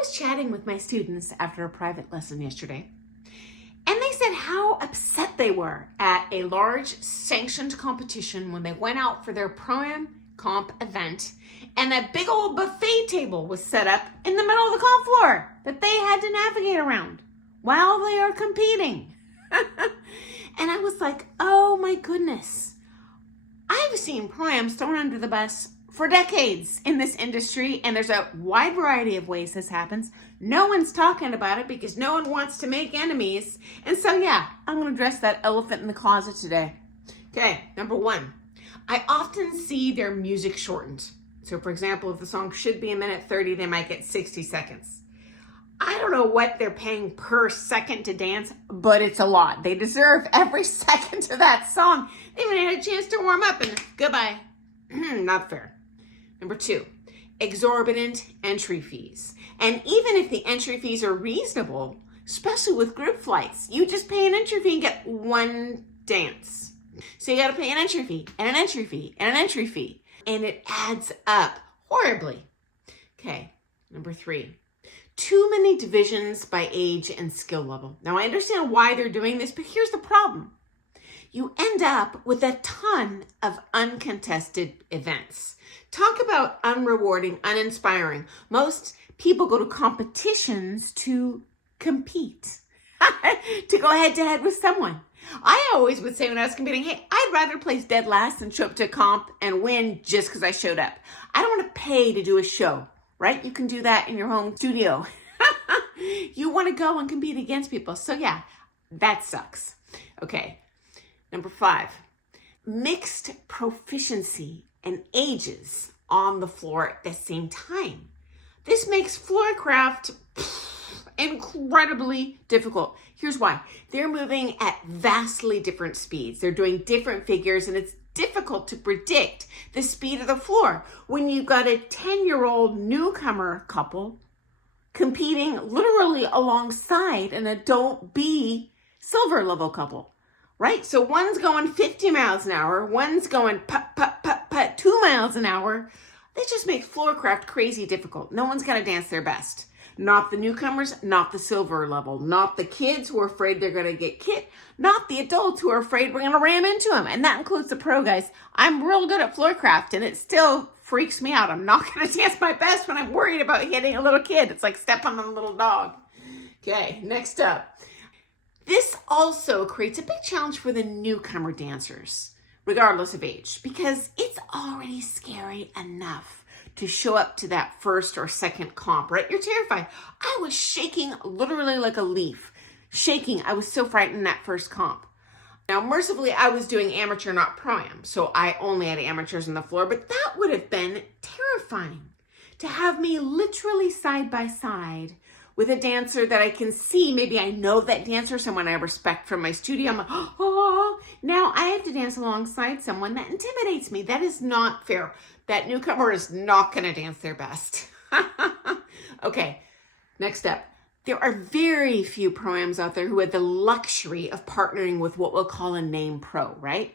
was chatting with my students after a private lesson yesterday, and they said how upset they were at a large sanctioned competition when they went out for their pro-am comp event, and a big old buffet table was set up in the middle of the comp floor that they had to navigate around while they are competing. And I was like, oh my goodness. I've seen pro-ams thrown under the bus for decades in this industry, and there's a wide variety of ways this happens. No one's talking about it because no one wants to make enemies. And so, yeah, I'm going to address that elephant in the closet today. Okay, number one, I often see their music shortened. So, for example, if the song should be a minute 30, they might get 60 seconds. I don't know what they're paying per second to dance, but it's a lot. They deserve every second of that song. They haven't had a chance to warm up and goodbye. Not fair. Number two, exorbitant entry fees. And even if the entry fees are reasonable, especially with group flights, you just pay an entry fee and get one dance. So you got to pay an entry fee and an entry fee and an entry fee. And it adds up horribly. Okay, number three, too many divisions by age and skill level. Now I understand why they're doing this, but here's the problem. You end up with a ton of uncontested events. Talk about unrewarding, uninspiring. Most people go to competitions to compete, to go head to head with someone. I always would say when I was competing, hey, I'd rather place dead last than show up to a comp and win just because I showed up. I don't want to pay to do a show, right? You can do that in your home studio. You want to go and compete against people. So yeah, that sucks. Okay. Number five, mixed proficiency and ages on the floor at the same time. This makes floorcraft incredibly difficult. Here's why. They're moving at vastly different speeds. They're doing different figures, and it's difficult to predict the speed of the floor when you've got a 10-year-old newcomer couple competing literally alongside an adult B silver level couple. Right? So one's going 50 miles an hour, one's going put, 2 miles an hour. That just makes floorcraft crazy difficult. No one's going to dance their best. Not the newcomers, not the silver level, not the kids who are afraid they're going to get kicked, not the adults who are afraid we're going to ram into them. And that includes the pro guys. I'm real good at floorcraft, and it still freaks me out. I'm not going to dance my best when I'm worried about hitting a little kid. It's like stepping on a little dog. Okay, next up. This also creates a big challenge for the newcomer dancers, regardless of age, because it's already scary enough to show up to that first or second comp, right? You're terrified. I was shaking literally like a leaf. Shaking. I was so frightened that first comp. Now, mercifully, I was doing amateur, not pro-am, so I only had amateurs on the floor, but that would have been terrifying to have me literally side by side with a dancer that I can see. Maybe I know that dancer, someone I respect from my studio. I'm like, oh, now I have to dance alongside someone that intimidates me. That is not fair. That newcomer is not going to dance their best. Okay, next up. There are very few pro-ams out there who have the luxury of partnering with what we'll call a name pro, right?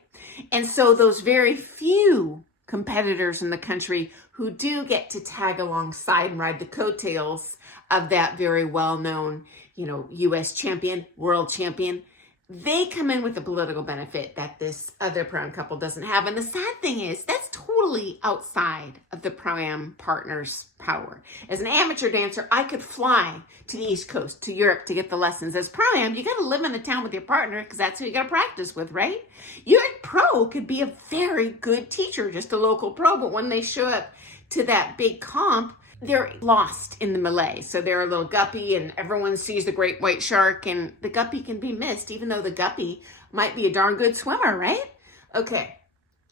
And so those very few competitors in the country who do get to tag alongside and ride the coattails of that very well-known, U.S. champion, world champion, they come in with a political benefit that this other pro-am couple doesn't have. And the sad thing is that's totally outside of the pro-am partner's power. As an amateur dancer, I could fly to the East Coast, to Europe to get the lessons. As pro-am, you got to live in a town with your partner because that's who you got to practice with, right? Your pro could be a very good teacher, just a local pro, but when they show up to that big comp, they're lost in the melee. So they're a little guppy and everyone sees the great white shark and the guppy can be missed even though the guppy might be a darn good swimmer, right? Okay,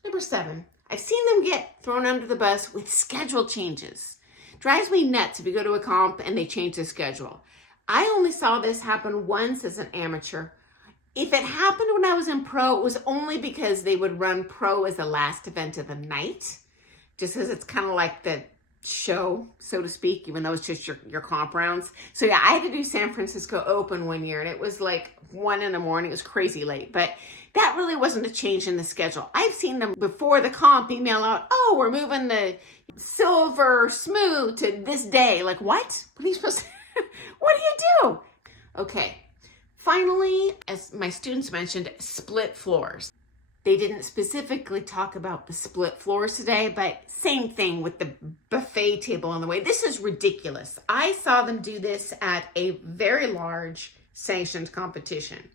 number 7. I've seen them get thrown under the bus with schedule changes. Drives me nuts if you go to a comp and they change the schedule. I only saw this happen once as an amateur. If it happened when I was in pro, it was only because they would run pro as the last event of the night. Just because it's kind of like the show, so to speak, even though it's just your comp rounds. So yeah, I had to do San Francisco Open one year, and it was like 1 in the morning. It was crazy late, but that really wasn't a change in the schedule. I've seen them before the comp email out, oh, we're moving the silver smooth to this day. Like, what? What are you supposed to, what do you do? Okay. Finally, as my students mentioned, split floors. They didn't specifically talk about the split floors today, but same thing with the buffet table on the way. This is ridiculous. I saw them do this at a very large sanctioned competition,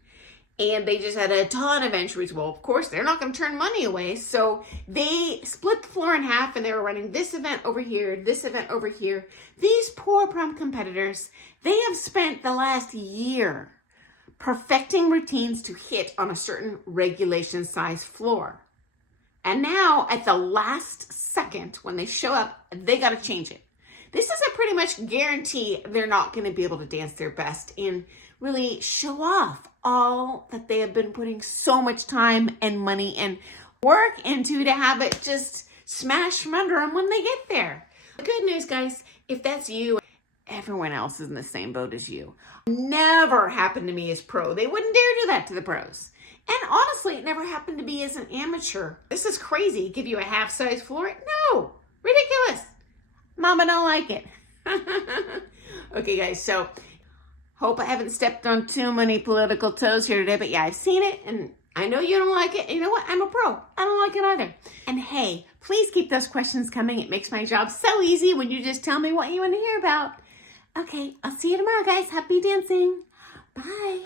and they just had a ton of entries. Well, of course, they're not going to turn money away, so they split the floor in half, and they were running this event over here, this event over here. These poor prom competitors, they have spent the last year perfecting routines to hit on a certain regulation size floor. And now at the last second, when they show up, they got to change it. This is a pretty much guarantee they're not going to be able to dance their best and really show off all that they have been putting so much time and money and work into to have it just smash from under them when they get there. The good news, guys, if that's you, everyone else is in the same boat as you. Never happened to me as pro. They wouldn't dare do that to the pros. And honestly, it never happened to me as an amateur. This is crazy. Give you a half-size floor? No. Ridiculous. Mama don't like it. Okay, guys, so hope I haven't stepped on too many political toes here today, but yeah, I've seen it, and I know you don't like it. And you know what? I'm a pro. I don't like it either. And hey, please keep those questions coming. It makes my job so easy when you just tell me what you want to hear about. Okay, I'll see you tomorrow, guys. Happy dancing. Bye.